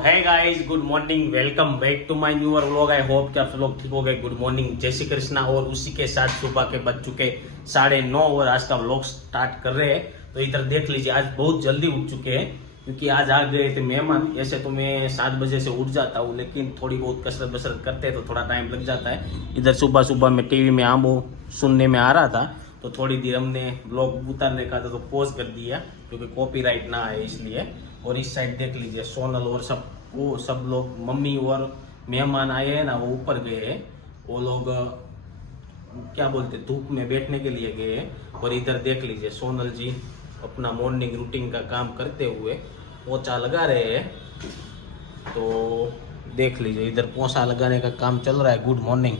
है guys, good morning, welcome back to my newer vlog. I hope कि आप सब लोग ठीक हो गए। गुड मॉर्निंग, जय श्री कृष्णा। और उसी के साथ सुबह के बज चुके 9:30 और आज का व्लॉग स्टार्ट कर रहे हैं। तो इधर देख लीजिए, आज बहुत जल्दी उठ चुके हैं क्योंकि आज आ गए थे मेहमान। ऐसे तो मैं 7 बजे से उठ जाता हूँ, लेकिन थोड़ी बहुत कसरत बसरत करते हैं तो थोड़ा टाइम लग जाता है। इधर सुबह सुबह में टीवी में आमो सुनने में आ रहा था, तो थोड़ी देर हमने ब्लॉग उतारने का था तो पॉज कर दिया क्योंकि कॉपीराइट ना आए इसलिए। और इस साइड देख लीजिए, सोनल और सब लोग, मम्मी और मेहमान आए हैं ना, वो ऊपर गए हैं। वो लोग क्या बोलते, धूप में बैठने के लिए गए हैं। और इधर देख लीजिए, सोनल जी अपना मॉर्निंग रूटीन का काम करते हुए पोछा लगा रहे हैं। तो देख लीजिए, इधर पोछा लगाने का काम चल रहा है। गुड मॉर्निंग,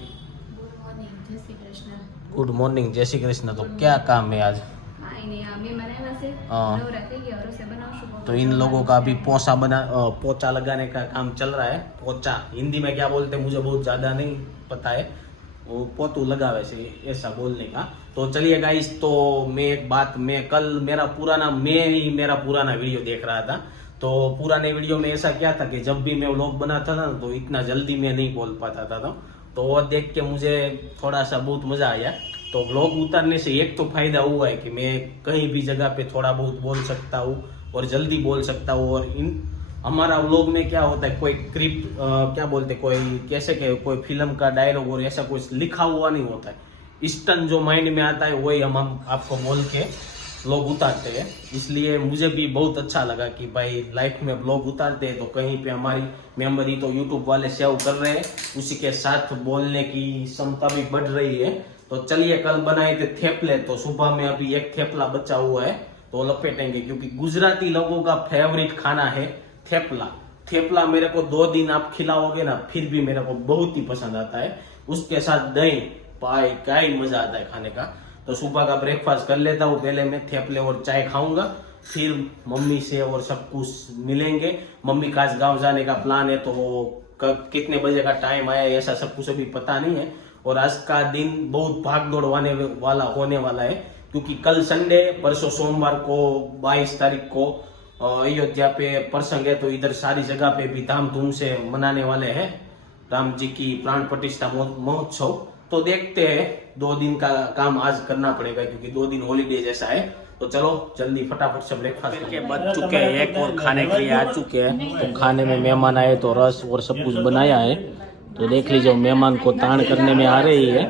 जय श्री कृष्ण। गुड मॉर्निंग, जय श्री कृष्ण। तो क्या काम है आज? तो इन लोगों का अभी पोछा लगाने का काम चल रहा है। पोछा हिंदी में क्या बोलते हैं मुझे बहुत ज्यादा नहीं पता है, वो पोतू लगा वैसे ऐसा बोलने का। तो चलिए गाइस, तो मैं कल मेरा पुराना वीडियो देख रहा था। तो पुराने वीडियो में ऐसा क्या था कि जब भी मैं व्लॉग बनाता था तो इतना जल्दी मैं नहीं बोल पाता था। तो वो देख के मुझे थोड़ा सा बहुत मजा आया। तो व्लॉग उतारने से एक तो फायदा हुआ है कि मैं कहीं भी जगह पे थोड़ा बहुत बोल सकता हूँ और जल्दी बोल सकता हूँ। और हमारा व्लॉग में क्या होता है, कोई क्रिप्ट क्या बोलते, कोई कैसे के कोई फिल्म का डायलॉग और ऐसा कुछ लिखा हुआ नहीं होता है। इंस्टेंट जो माइंड में आता है वही हम आपको बोल के व्लॉग उतारते हैं। इसलिए मुझे भी बहुत अच्छा लगा कि भाई लाइफ में व्लॉग उतारते हैं तो कहीं पे हमारी मेमोरी तो यूट्यूब वाले सेव कर रहे हैं, उसी के साथ बोलने की क्षमता भी बढ़ रही है। तो चलिए, कल बनाए थे थेपले, तो सुबह में अभी एक थेपला बचा हुआ है तो लपेटेंगे क्योंकि गुजराती लोगों का फेवरेट खाना है थेपला। थेपला मेरे को 2 दिन आप खिलाओगे ना, फिर भी मेरे को बहुत ही पसंद आता है। उसके साथ दही पाए, क्या ही मजा आता है खाने का। तो सुबह का ब्रेकफास्ट कर लेता हूँ, पहले मैं थेपले और चाय खाऊंगा, फिर मम्मी से और सब कुछ मिलेंगे। मम्मी का आज गाँव जाने का प्लान है, तो वो कब कितने बजे का टाइम आया ऐसा सब कुछ अभी पता नहीं है। और आज का दिन बहुत भाग दौड़ होने वाला है क्योंकि कल संडे, परसों सोमवार को 22 तारीख को अयोध्या पे प्रसंग है। तो इधर सारी जगह पे भी धामधूम से मनाने वाले हैं राम जी की प्राण प्रतिष्ठा महोत्सव। तो देखते हैं, 2 दिन का काम आज करना पड़ेगा क्योंकि 2 दिन हॉलीडे जैसा है। तो चलो जल्दी फटाफट से ब्रेकफास्ट करके बच चुके हैं, एक और खाने के लिए आ चुके हैं। तो खाने में मेहमान आए तो रस और सब कुछ बनाया है। तो देख लीजिए, मेहमान को ताड़ करने में आ रही है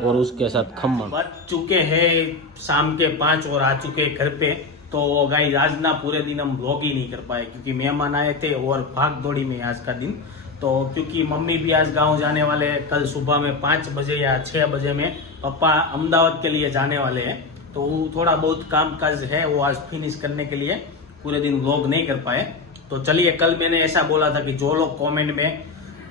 और उसके साथ खम्मन। बच चुके हैं शाम के 5 और आ चुके हैं घर पे। तो गाइस, आज ना पूरे दिन हम व्लॉग ही नहीं कर पाए क्योंकि मेहमान आए थे और भाग दौड़ी में आज का दिन। तो क्योंकि मम्मी भी आज गांव जाने वाले हैं, कल सुबह में 5 बजे या 6 बजे में पापा अहमदाबाद के लिए जाने वाले हैं। तो थोड़ा बहुत काम काज है, वो आज फिनिश करने के लिए पूरे दिन व्लॉग नहीं कर पाए। तो चलिए, कल मैंने ऐसा बोला था कि जो लोग कॉमेंट में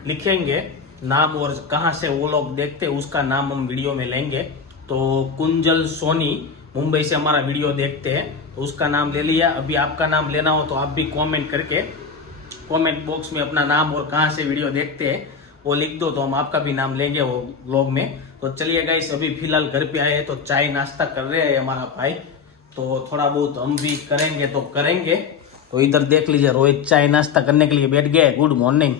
लिखेंगे नाम और कहाँ से वो लोग देखते हैं उसका नाम हम वीडियो में लेंगे। तो कुंजल सोनी मुंबई से हमारा वीडियो देखते हैं, तो उसका नाम ले लिया। अभी आपका नाम लेना हो तो आप भी कमेंट करके कमेंट बॉक्स में अपना नाम और कहाँ से वीडियो देखते हैं वो लिख दो, तो हम आपका भी नाम लेंगे वो व्लॉग में। तो चलिए गाइस, अभी फिलहाल घर पे आए हैं तो चाय नाश्ता कर रहे हैं हमारा भाई। तो थोड़ा बहुत हम भी करेंगे तो करेंगे। तो इधर देख लीजिए, रोहित चाय नाश्ता करने के लिए बैठ गए। गुड मॉर्निंग,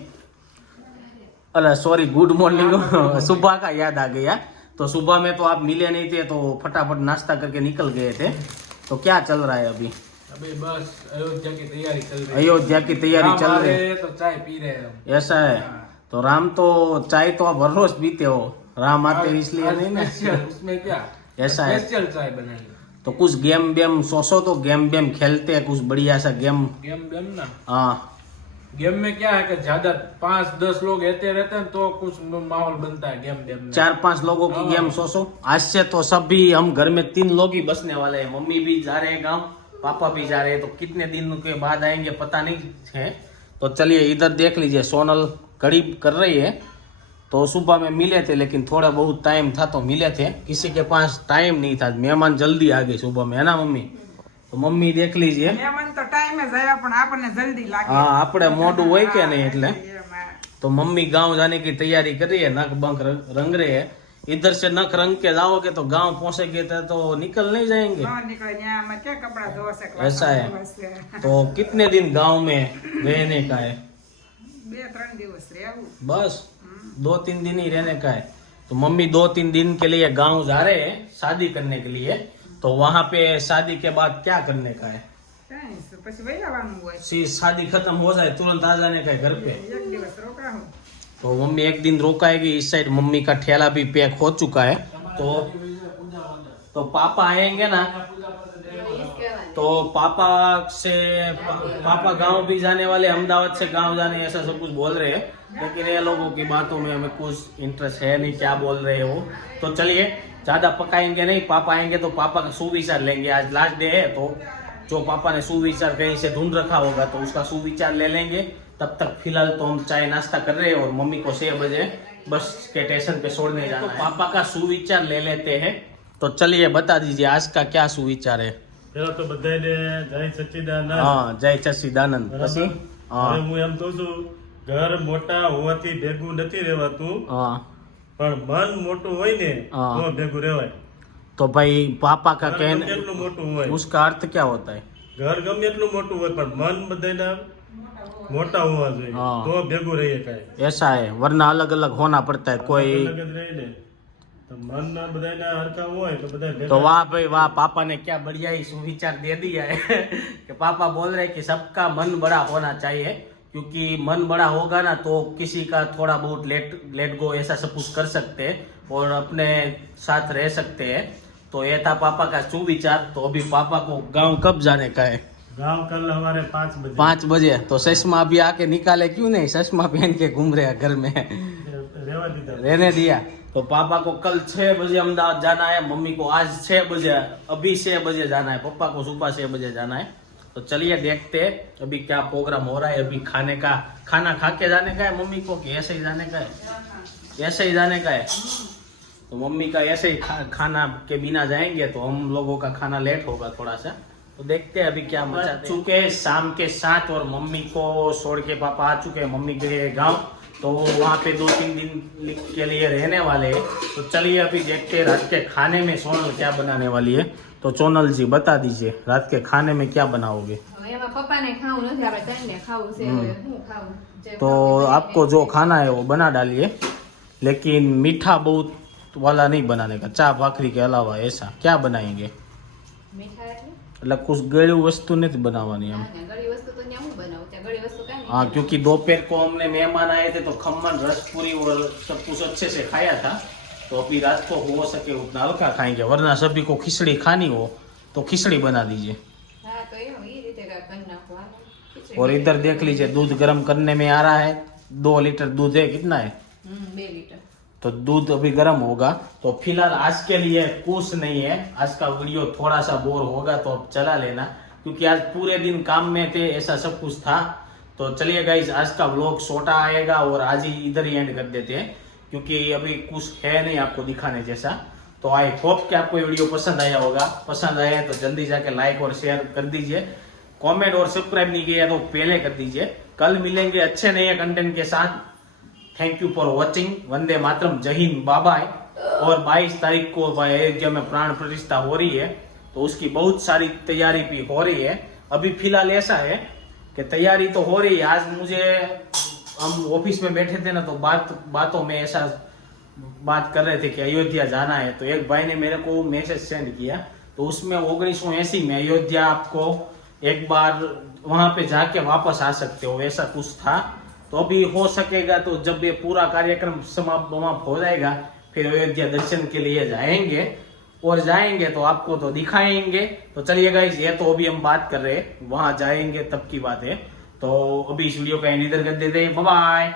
अरे सॉरी, गुड मॉर्निंग सुबह का याद आ गया। तो सुबह में तो आप मिले नहीं थे तो फटाफट नाश्ता करके निकल गए थे। तो क्या चल रहा है अभी? अभी बस अयोध्या की तैयारी चल रही है। अयोध्या की तैयारी चल रही है तो चाय पी रहे हैं। ऐसा है? तो राम तो चाय तो आप हर रोज पीते हो, राम आते इसलिए नहीं ना? उसमें क्या ऐसा है? स्पेशल चाय बनाई। तो कुछ गेम बेम सोचो, तो गेम बेम खेलते हैं कुछ बढ़िया सा गेम ना। हाँ, गेम में क्या है कि ज्यादा 5-10 लोग रहते हैं तो कुछ माहौल बनता है गेम में। 4-5 लोगों की गेम सोचो। आज से तो सब भी हम घर में 3 लोग ही बसने वाले हैं। मम्मी भी जा रहे हैं गाँव, पापा भी जा रहे हैं। तो कितने दिन के बाद आएंगे पता नहीं है। तो चलिए, इधर देख लीजिए, सोनल कड़ी कर रही है। तो सुबह में मिले थे लेकिन थोड़ा बहुत टाइम था तो मिले थे, किसी के पास टाइम नहीं था। मेहमान जल्दी आ गए सुबह में, है ना मम्मी? तो मम्मी देख लीजिए, हाँ આપણે મોડું હોય કે નહીં એટલે तो मम्मी गांव जाने की तैयारी कर रही है, नक बंक रंग रहे हैं। इधर से नख रंग के जाओगे तो गांव पहुंचेगे तो निकल नहीं जाएंगे, ऐसा है। तो कितने दिन गांव में रहने का है? 2-3 દિવસ રહેવું बस 2-3 दिन ही रहने का है। तो मम्मी 2-3 दिन के लिए गांव जा रहे हैं शादी करने के लिए। तो वहां पे शादी के बाद क्या करने का है? કાંઈ પછી વહી આવવાનું હોય शादी खत्म हो जाए तुरंत आ जाने का है घर पे। 1 દિવસ રોકાવું तो मम्मी एक दिन रोकाएगी। इस साइड मम्मी का ठेला भी पैक हो चुका है। तो पापा आएंगे ना तो पापा गांव भी जाने वाले, अहमदाबाद से गांव जाने ऐसा सब कुछ बोल रहे हैं। लेकिन ये लोगों की बातों में हमें कुछ इंटरेस्ट है नहीं, क्या बोल रहे हो। तो चलिए ज्यादा पकाएंगे नहीं, पापा आएंगे तो पापा का सुविचार लेंगे। आज लास्ट डे है तो जो पापा ने सुविचार कहीं से ढूंढ रखा होगा तो उसका सुविचार ले लेंगे। तब तक फिलहाल तो हम चाय नाश्ता कर रहे हैं और मम्मी को 6 बजे बस के स्टेशन पे छोड़ने जाना है। तो पापा का सुविचार ले लेते हैं। तो चलिए बता दीजिए आज का क्या सुविचार है। પેલા તો બધાને જય સચ્ચિદાનંદ। हाँ जय सच्चिदानंद। બરાબર? हाँ હવે હું એમ કહું છું ઘર મોટા હોવાથી ભેગું નથી રહેવાતું, हाँ પણ મન મોટું હોય ને હા. તો ભેગું રહેવાય। तो भाई पापा का ઘર ગમે कहना એટલું મોટું હોય, उसका अर्थ क्या होता है? ઘર ગમે એટલું મોટું હોય પણ મન બધાના મોટા હોવા જોઈએ હા. તો ભેગું રહી શકાય। ऐसा है, वरना अलग अलग होना पड़ता है। कोई અલગ જ રહી ને તો મન ના બધાના હરખા હોય તો બધા तो ભેગા। वाह भाई वाह, पापा ने क्या बढ़िया ही सुविचार दे दिया है कि पापा बोल रहे हैं कि सबका मन बड़ा होना चाहिए, क्योंकि मन बड़ा होगा ना तो किसी का थोड़ा बहुत लेट गो ऐसा सब कुछ कर सकते हैं और अपने साथ रह सकते हैं। तो ये था पापा का सुविचार। तो अभी पापा को गांव कब जाने का है? ગામ કલ સવારે 5 બજે। 5 बजे। तो चश्मा अभी आके निकाले क्यों नहीं? चश्मा पहन के घूम रहे हैं घर में। રહેવા દીધા। रहने दिया। तो पापा को कल 6 बजे अहमदाबाद जाना है, मम्मी को आज 6 बजे, अभी 6 बजे जाना है, पापा को सुबह 6 बजे जाना है। तो चलिए देखते हैं अभी क्या प्रोग्राम हो रहा है। अभी खाना खा के जाने का है मम्मी को कि ऐसे ही जाने का है? ऐसे ही जाने का है। तो मम्मी का ऐसे ही खाना के बिना जाएंगे तो हम लोगों का खाना लेट होगा थोड़ा सा। तो देखते हैं अभी क्या मचाते हैं। चुके हैं शाम के 7 और मम्मी को छोड़ के पापा आ चुके हैं मम्मी के गांव। तो वहाँ पे 2-3 दिन के लिए रहने वाले हैं। तो चलिए अभी देखते हैं रात के खाने में सोनल क्या बनाने वाली है। तो सोनल जी बता दीजिए रात के खाने में क्या बनाओगे? હવે એમાં પપ્પાને ખાવું નથી, આપણે ત્રણને ખાવું છે, હવે શું ખાવું? જે तो પપ્પાને आपको जो खाना है वो बना डालिए, लेकिन मीठा बहुत वाला नहीं बनाने का, चा भाखरी के अलावा। ऐसा क्या बनाएंगे? મીઠા એટલે मतलब कुछ गड़ी वस्तु नहीं बनावानी हम। ના, ના, ગળી વસ્તુ તો ત્યાં હું બનાવું, ત્યાં ગળી વસ્તુ કાંઈ નહીં. हाँ, क्योंकि दोपहर को हमने मेहमान आए थे तो खम्मन रसपुरी और सब कुछ अच्छे से खाया था। तो अभी रात को हो सके उतना हल्का खाएंगे, वरना सभी को खिचड़ी खानी हो तो खिचड़ी बना दीजिए। હા તો એવું એ રીતે કાંઈક કરી નાખું, હાલો. ખીચડી और इधर देख लीजिए दूध गर्म करने में आ रहा है। 2 लीटर दूध है, कितना है? 2 લીટર. तो दूध अभी गर्म होगा। तो फिलहाल आज के लिए कुछ नहीं है। आज का वीडियो थोड़ा सा बोर होगा तो अब चला लेना, क्योंकि आज पूरे दिन काम में थे, ऐसा सब कुछ था। तो चलिए गाइस आज का व्लॉग छोटा आएगा और आज ही इधर ही एंड कर देते हैं, क्योंकि अभी कुछ है नहीं आपको दिखाने जैसा। तो आई होप कि आपको वीडियो पसंद आया होगा। पसंद आया तो जल्दी जाके लाइक और शेयर कर दीजिए। कमेंट और सब्सक्राइब नहीं किया तो पहले कर दीजिए। कल मिलेंगे अच्छे नए कंटेंट के साथ। Thank you for watching. वंदे मातरम, जय हिंद, बाय बाय। और 22 तारीख को अयोध्या में प्राण प्रतिष्ठा हो रही है, तो उसकी बहुत सारी तैयारी भी हो रही है। अभी फिलहाल ऐसा है कि तैयारी तो हो रही है। आज मुझे हम ऑफिस में बैठे थे ना, तो बातों में ऐसा बात कर रहे थे कि अयोध्या जाना है। तो एक भाई ने मेरे को मैसेज सेंड किया, तो उसमें 1980 में अयोध्या आपको एक बार वहां पे जाके वापस आ सकते हो, ऐसा कुछ था। तो अभी हो सकेगा तो जब ये पूरा कार्यक्रम समाप्त हो जाएगा फिर अयोध्या दर्शन के लिए जाएंगे, और जाएंगे तो आपको तो दिखाएंगे। तो चलिए गाइस, ये तो अभी हम बात कर रहे हैं, वहां जाएंगे तब की बात है। तो अभी इस वीडियो का एंड इधर कर देते हैं। Bye bye.